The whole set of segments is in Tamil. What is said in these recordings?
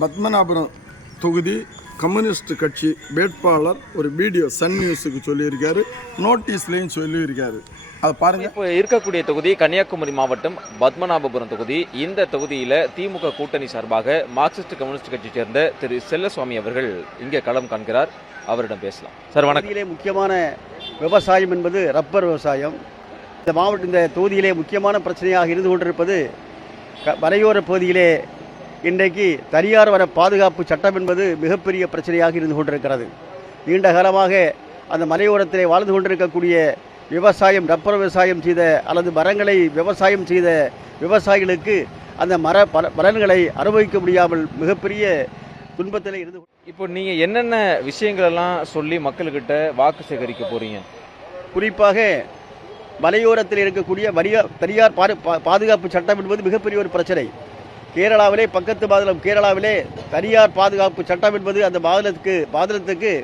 பத்மநாபபுரம் தொகுதி கம்யூனிஸ்ட் கட்சி வேட்பாளர் ஒரு வீடியோ சன் நியூஸுக்கு சொல்லியிருக்காரு, நோட்டீஸ்லையும் சொல்லியிருக்காரு. அதை பாருங்கள். இப்போ இருக்கக்கூடிய தொகுதி கன்னியாகுமரி மாவட்டம் பத்மநாபபுரம் தொகுதி. இந்த தொகுதியில் திமுக கூட்டணி சார்பாக மார்க்சிஸ்ட் கம்யூனிஸ்ட் கட்சியை சேர்ந்த திரு செல்லசுவாமி அவர்கள் இங்கே களம் காண்கிறார். அவரிடம் பேசலாம். சார் வணக்கம். முக்கியமான விவசாயம் என்பது ரப்பர் விவசாயம். இந்த தொகுதியிலே முக்கியமான பிரச்சனையாக இருந்து கொண்டிருப்பது மலையோர பகுதியிலே இன்றைக்கு தனியார் வன பாதுகாப்பு சட்டம் என்பது மிகப்பெரிய பிரச்சனையாக இருந்து கொண்டிருக்கிறது. நீண்ட காலமாக அந்த மலையோரத்திலே வாழ்ந்து கொண்டிருக்கக்கூடிய விவசாயம், ரப்பர் விவசாயம் செய்த அல்லது மரங்களை விவசாயம் செய்த விவசாயிகளுக்கு அந்த பலன்களை அனுபவிக்க முடியாமல் மிகப்பெரிய துன்பத்தில் இருந்து. இப்போ நீங்கள் என்னென்ன விஷயங்களெல்லாம் சொல்லி மக்கள்கிட்ட வாக்கு சேகரிக்க போகிறீங்க? குறிப்பாக மலையோரத்தில் இருக்கக்கூடிய தனியார் பாதுகாப்பு சட்டம் என்பது மிகப்பெரிய ஒரு பிரச்சனை. கேரளாவிலே, பக்கத்து மாநிலம் கேரளாவிலே தனியார் பாதுகாப்பு சட்டம் என்பது அந்த மாநிலத்துக்கு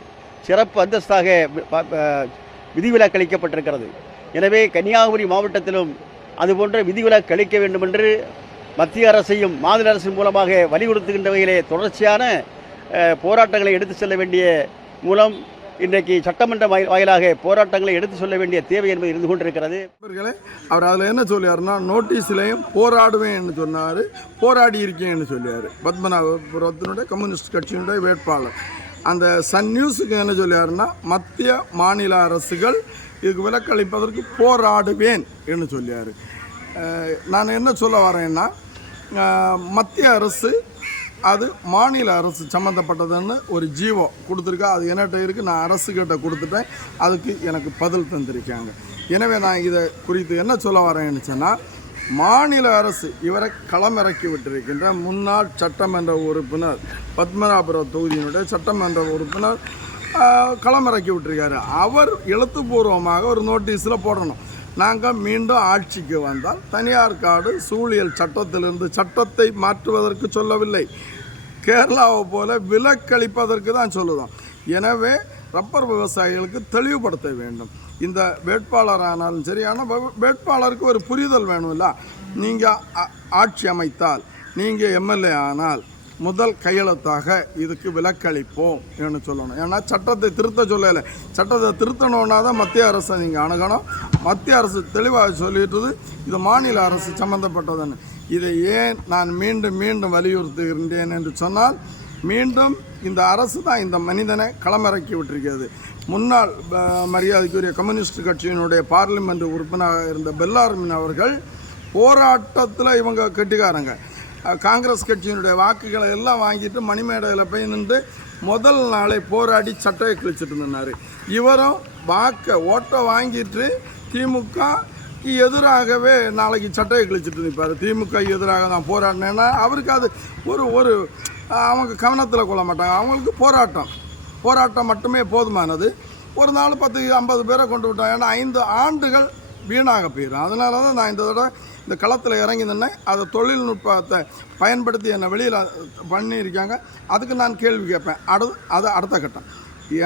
சிறப்பு அந்தஸ்தாக விதிவிலக்கு அளிக்கப்பட்டிருக்கிறது. எனவே கன்னியாகுமரி மாவட்டத்திலும் அதுபோன்ற விதிவிலக்கு அளிக்க வேண்டும் என்று மத்திய அரசையும் மாநில அரசின் மூலமாக வலியுறுத்துகின்ற வகையிலே தொடர்ச்சியான போராட்டங்களை எடுத்து செல்ல வேண்டிய மூலம் இன்றைக்கு சட்டமன்ற வாயிலாக போராட்டங்களை எடுத்து சொல்ல வேண்டிய தேவை என்பது இருந்து கொண்டிருக்கிறது. அவர் அதில் என்ன சொல்லியாருன்னா, நோட்டீஸ்லையும் போராடுவேன்னு சொன்னார், போராடி இருக்கேன்னு சொல்லியார். பத்மநாபபுரத்தினுடைய கம்யூனிஸ்ட் கட்சியினுடைய வேட்பாளர் அந்த சன் நியூஸுக்கு என்ன சொல்லியாருன்னா, மத்திய மாநில அரசுகள் இதுக்கு விலக்களிப்பதற்கு போராடுவேன் என்று சொல்லியார். நான் என்ன சொல்ல வரேன்னா, மத்திய அரசு அது மாநில அரசு சம்மந்தப்பட்டதுன்னு ஒரு ஜீவோ கொடுத்துருக்கா. அது என்கிட்ட இருக்குது, நான் அரசுக்கிட்ட கொடுத்துட்டேன். அதுக்கு எனக்கு பதில் தந்திருக்காங்க. எனவே நான் இதை குறித்து என்ன சொல்ல வரேன்னு சொன்னால், மாநில அரசு இவரை களமிறக்கி விட்டிருக்கின்ற முன்னாள் சட்டமன்ற உறுப்பினர், பத்மநாபபுரம் தொகுதியினுடைய சட்டமன்ற உறுப்பினர் களமிறக்கி விட்டிருக்காரு. அவர் எழுத்துப்பூர்வமாக ஒரு நோட்டீஸில் போடணும், நாங்கள் மீண்டும் ஆட்சிக்கு வந்தால் தனியார் காடு சூழியல் சட்டத்திலிருந்து சட்டத்தை மாற்றுவதற்கு சொல்லவில்லை, கேரளாவை போல விலக்களிப்பதற்கு தான் சொல்லுதோம். எனவே ரப்பர் விவசாயிகளுக்கு தெளிவுபடுத்த வேண்டும். இந்த வேட்பாளரானாலும் சரி, ஆனால் வேட்பாளருக்கு ஒரு புரிதல் வேணும்ல. நீங்கள் ஆட்சி அமைத்தால், நீங்கள் எம்எல்ஏ ஆனால் முதல் கையெழுத்தாக இதுக்கு விலக்களிப்போம் என்று சொல்லணும். ஏன்னா சட்டத்தை திருத்த சொல்லலை, சட்டத்தை திருத்தணுன்னா தான் மத்திய அரசை நீங்கள் அணுகணும். மத்திய அரசு தெளிவாக சொல்லிட்டுது இது மாநில அரசு சம்மந்தப்பட்டதுன்னு. இதை ஏன் நான் மீண்டும் மீண்டும் வலியுறுத்துகின்றேன் என்று சொன்னால், மீண்டும் இந்த அரசு தான் இந்த மனிதனை களமிறக்கி விட்டிருக்கிறது. முன்னாள் மரியாதைக்குரிய கம்யூனிஸ்ட் கட்சியினுடைய பார்லிமெண்ட் உறுப்பினராக இருந்த பெல்லார்மின் அவர்கள் போராட்டத்தில் இவங்க கெட்டிக்காரங்க காங்கிரஸ் கட்சியினுடைய வாக்குகளை எல்லாம் வாங்கிட்டு மணிமேடையில் போய் நின்று முதல் நாளை போராடி சட்டையை கிழிச்சிட்டு நின்னார். இவரும் ஓட்டை வாங்கிட்டு திமுகக்கு எதிராகவே நாளைக்கு சட்டையை கிழிச்சிட்டு நிற்பார். திமுக எதிராக நான் போராடினேன்னா அவருக்கு அது ஒரு அவங்க கவனத்தில் கொள்ள மாட்டாங்க. அவங்களுக்கு போராட்டம் மட்டுமே போதுமானது. ஒரு நாள் 10-50 பேரை கொண்டு விட்டாங்க. ஏன்னா 5 ஆண்டுகள் வீணாக போயிடும். அதனால தான் நான் இந்த தடவை இந்த களத்தில் இறங்கி நின்னேன். அதை தொழில்நுட்பத்தை பயன்படுத்தி என்னை வெளியில் பண்ணியிருக்காங்க. அதுக்கு நான் கேள்வி கேட்பேன். அது அடுத்த கட்டம்.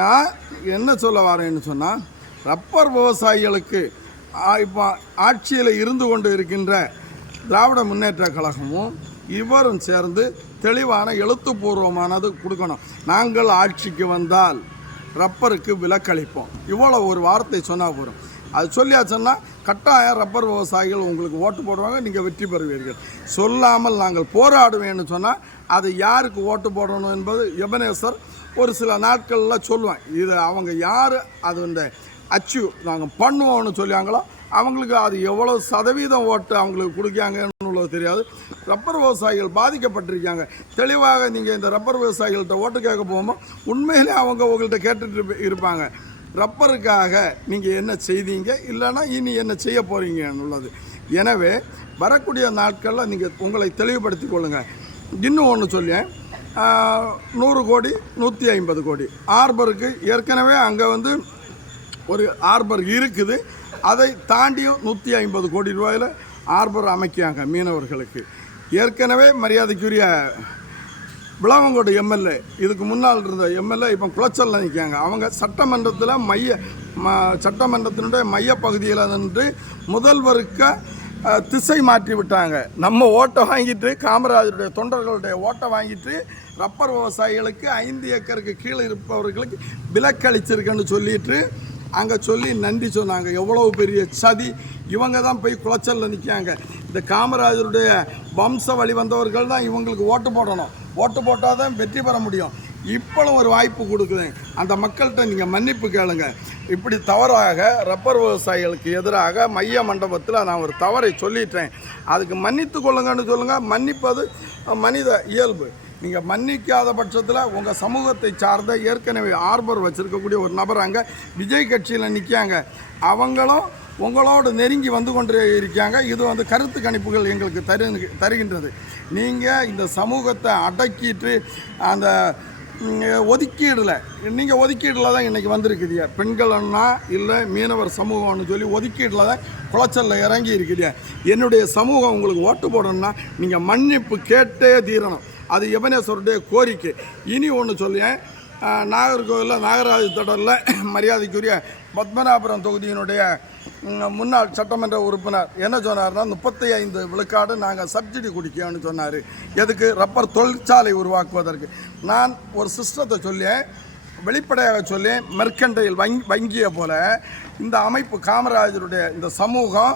ஏன் என்ன சொல்ல வரேன்னு சொன்னால், ரப்பர் விவசாயிகளுக்கு இப்போ ஆட்சியில் இருந்து கொண்டு இருக்கின்ற திராவிட முன்னேற்ற கழகமும் இவரும் சேர்ந்து தெளிவான எழுத்துப்பூர்வமானது கொடுக்கணும். நாங்கள் ஆட்சிக்கு வந்தால் ரப்பருக்கு விலக்களிப்போம், இவ்வளோ ஒரு வார்த்தை சொன்னால் போகிறோம். அது சொல்லியாச்சுன்னா கட்டாயம் ரப்பர் விவசாயிகள் உங்களுக்கு ஓட்டு போடுவாங்க, நீங்கள் வெற்றி பெறுவீர்கள். சொல்லாமல் நாங்கள் போராடுவேன்னு சொன்னால் அது யாருக்கு ஓட்டு போடணும் என்பது எபனேசர் ஒரு சில நாட்களில் சொல்லுவேன். இது அவங்க யார் அது இந்த அச்சீவ் நாங்கள் பண்ணுவோம்னு சொல்லுவாங்களோ அவங்களுக்கு அது எவ்வளோ சதவீதம் ஓட்டு அவங்களுக்கு கொடுக்காங்கன்னு தெரியாது. ரப்பர் விவசாயிகள் பாதிக்கப்பட்டிருக்காங்க. தெளிவாக நீங்கள் இந்த ரப்பர் விவசாயிகள்கிட்ட ஓட்டு கேட்க போகும்போது உண்மையிலே அவங்க உங்கள்கிட்ட கேட்டுட்டு இருப்பாங்க, ரப்பருக்காக நீங்கள் என்ன செய்தீங்க, இல்லைன்னா இனி என்ன செய்ய போகிறீங்கன்னு உள்ளது. எனவே வரக்கூடிய நாட்களில் நீங்கள் உங்களை தெளிவுபடுத்தி கொள்ளுங்கள். இன்னும் ஒன்று சொல்லேன், 100 கோடி 150 கோடி ஆர்பருக்கு ஏற்கனவே அங்கே ஒரு ஆர்பர் இருக்குது. அதை தாண்டியும் 150 கோடி ரூபாயில் ஆர்பர் அமைக்காங்க மீனவர்களுக்கு. ஏற்கனவே மரியாதைக்குரிய விளாவங்கோடு எம்எல்ஏ, இதுக்கு முன்னால் இருந்த எம்எல்ஏ இப்போ குளச்சலில் நிற்காங்க. அவங்க சட்டமன்றத்தில் சட்டமன்றத்தினுடைய மையப்பகுதியில் நின்று முதல்வருக்கு திசை மாற்றி விட்டாங்க. நம்ம ஓட்டை வாங்கிட்டு காமராஜருடைய தொண்டர்களுடைய ஓட்டை வாங்கிட்டு ரப்பர் விவசாயிகளுக்கு 5 ஏக்கருக்கு கீழே இருப்பவர்களுக்கு விலக்களிச்சிருக்குன்னு சொல்லிட்டு அங்கே சொல்லி நன்றி சொன்னாங்க. எவ்வளவு பெரிய சதி! இவங்க தான் போய் குளச்சலில் நிற்காங்க. இந்த காமராஜருடைய வம்ச வழி வந்தவர்கள் தான் இவங்களுக்கு ஓட்டு போடணும். ஓட்டு போட்டால் தான் வெற்றி பெற முடியும். இப்போவும் ஒரு வாய்ப்பு கொடுக்குறேன். அந்த மக்கள்கிட்ட நீங்கள் மன்னிப்பு கேளுங்க. இப்படி தவறாக ரப்பர் விவசாயிகளுக்கு எதிராக மைய மண்டபத்தில் நான் ஒரு தவறை சொல்லிட்டேன். அதுக்கு மன்னித்து கொள்ளுங்கன்னு சொல்லுங்கள். மன்னிப்பது மனித இயல்பு. நீங்கள் மன்னிக்காத பட்சத்தில் உங்கள் சமூகத்தை சார்ந்த ஏற்கனவே ஆர்பர் வச்சுருக்கக்கூடிய ஒரு நபர் அங்கே விஜய் கட்சியில் நிற்காங்க. அவங்களும் உங்களோடு நெருங்கி வந்து கொண்டு இருக்காங்க. இது கருத்து கணிப்புகள் எங்களுக்கு தருகின்றது. நீங்கள் இந்த சமூகத்தை அடக்கிட்டு அந்த ஒதுக்கீடில் நீங்கள் ஒதுக்கீடில் தான் இன்றைக்கி வந்திருக்குதியா. பெண்கள்னா இல்லை மீனவர் சமூகம்னு சொல்லி ஒதுக்கீடில் தான் குளச்சலில் இறங்கி இருக்குதியா. என்னுடைய சமூகம் உங்களுக்கு ஓட்டு போடணும்னா நீங்கள் மன்னிப்பு கேட்டே தீரணும். அது எபனேஸ்வருடைய கோரிக்கை. இனி ஒன்று சொல்லேன். நாகர்கோவிலில் நாகராஜ தொடரில் மரியாதைக்குரிய பத்மநாபபுரம் தொகுதியினுடைய முன்னாள் சட்டமன்ற உறுப்பினர் என்ன சொன்னார்னா 35 விழுக்காடு நாங்கள் சப்சிடி குடிக்கணும்னு சொன்னார். எதுக்கு? ரப்பர் தொழிற்சாலை உருவாக்குவதற்கு. நான் ஒரு சிஸ்டத்தை சொல்லேன், வெளிப்படையாக சொல்லேன். மெர்கண்டைல் வங்கியை போல இந்த அமைப்பு காமராஜருடைய இந்த சமூகம்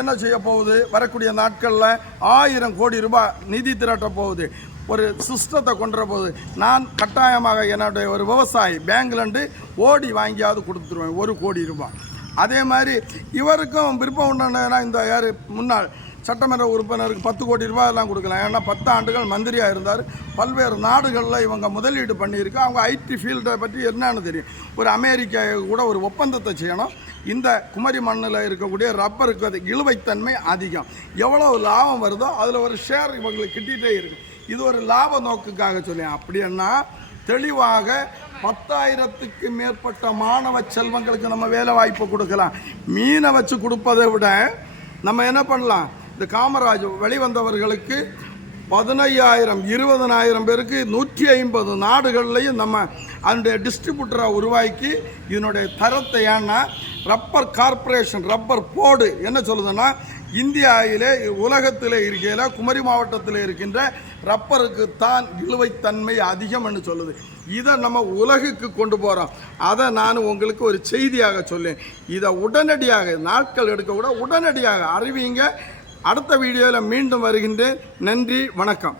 என்ன செய்ய போகுது? வரக்கூடிய நாட்களில் 1000 கோடி ரூபாய் நிதி திரட்ட போகுது. ஒரு சிஸ்டத்தை கொண்டுற போது நான் கட்டாயமாக என்னுடைய ஒரு விவசாயி பேங்க்லேருந்து ஓடி வாங்கியாவது கொடுத்துருவேன் 1 கோடி ரூபாய். அதே மாதிரி இவருக்கும் விருப்பம் உண்டான இந்த யார் முன்னாள் சட்டமன்ற உறுப்பினருக்கு 10 கோடி ரூபாய் எல்லாம் கொடுக்கலாம். ஏன்னா 10 ஆண்டுகள் மந்திரியாக இருந்தார். பல்வேறு நாடுகளில் இவங்க முதலீடு பண்ணியிருக்கு. அவங்க ஐடி ஃபீல்டை பற்றி என்னன்னு தெரியும். ஒரு அமெரிக்கா கூட ஒரு ஒப்பந்தத்தை செய்யணும். இந்த குமரி மண்ணில் இருக்கக்கூடிய ரப்பருக்கு அது இழுவைத்தன்மை அதிகம். எவ்வளோ லாபம் வருதோ அதில் ஒரு ஷேர் இவங்களுக்கு கிட்டிகிட்டே இருக்குது. இது ஒரு லாப நோக்குக்காக சொல்லி அப்படின்னா தெளிவாக 10,000க்கு மேற்பட்ட மாணவ செல்வங்களுக்கு நம்ம வேலை வாய்ப்பு கொடுக்கலாம். மீனை வச்சு கொடுப்பதை விட நம்ம என்ன பண்ணலாம்? இந்த காமராஜ் வெளிவந்தவர்களுக்கு 15,000 20,000 பேருக்கு 150 நாடுகள்லையும் நம்ம அதனுடைய டிஸ்ட்ரிபியூட்டரை உருவாக்கி இதனுடைய தரத்தை. ஏன்னா ரப்பர் கார்ப்பரேஷன் ரப்பர் போர்டு என்ன சொல்லுதுன்னா இந்தியாவிலே உலகத்தில் இருக்கையில் குமரி மாவட்டத்தில் இருக்கின்ற ரப்பருக்கு தான் இழுவைத்தன்மை அதிகம் என்று சொல்லுது. இதை நம்ம உலகுக்கு கொண்டு போகிறோம். அதை நான் உங்களுக்கு ஒரு செய்தியாக சொல்லேன். இதை உடனடியாக நாட்கள் எடுக்க கூட உடனடியாக அறிவிங்க. அடுத்த வீடியோவில் மீண்டும் வருகின்றேன். நன்றி, வணக்கம்.